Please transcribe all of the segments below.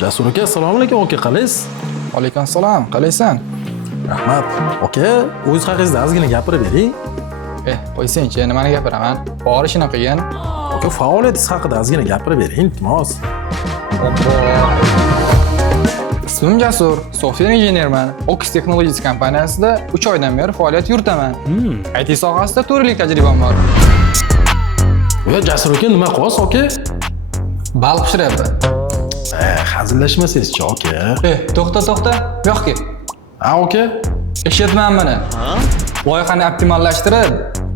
Jasur aka, assalomu alaykum aka, qalaysiz? Alaykum assalom, qalaysan? Rahmat. Aka, o'z haqingizda ozgina gapirib bering. Qo'ysang-chi, nimani gapiraman? Bor ishini qilgin. Aka, faoliyatingiz haqida ozgina gapirib bering, iltimos. Ismim Jasur, software injenerman. Ox Technologies kompaniyasida 3 oydan beri faoliyat yuritaman. IT sohasida 4 yillik tajribam bor. Voy, Jasur aka, nima qilyapsiz aka? Baliq pishiryapti. Hazillashmasangiz-chi aka. To'xta, bu yoqqa. Ha aka? Eshitman buni. Loyihani optimallashtirib,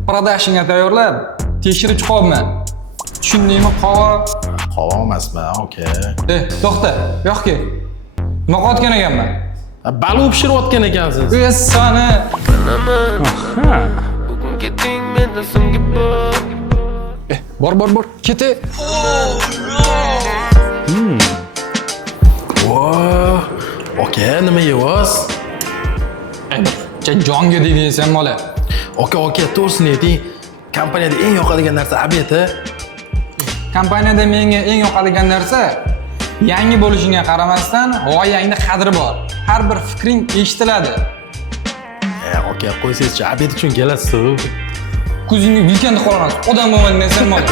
productionga tayyorlab, tekshirib chiqyapman. Tushundingmi, qova? Qova emasman aka. To'xta, bu yoqqa. Nima qilayotgan ekanman? Baliq pishirayotgan ekansiz. Sani. Bor, keti. Voh, aka, nima yeyapsiz? Jonga deysan bola. Aka, to'g'risini ayting. Kompaniyada eng yoqadigan narsa obed-a? Kompaniyada menga eng yoqadigan narsa yangi bo'lishingga qaramasdan g'oyangda qadri bor. Har bir fikring eshitiladi. Aka, qo'ysangizchi, obed uchun kelasiz-ku. Ko'zingni vilkanda qolaman. Odam bo'lmading desam bola.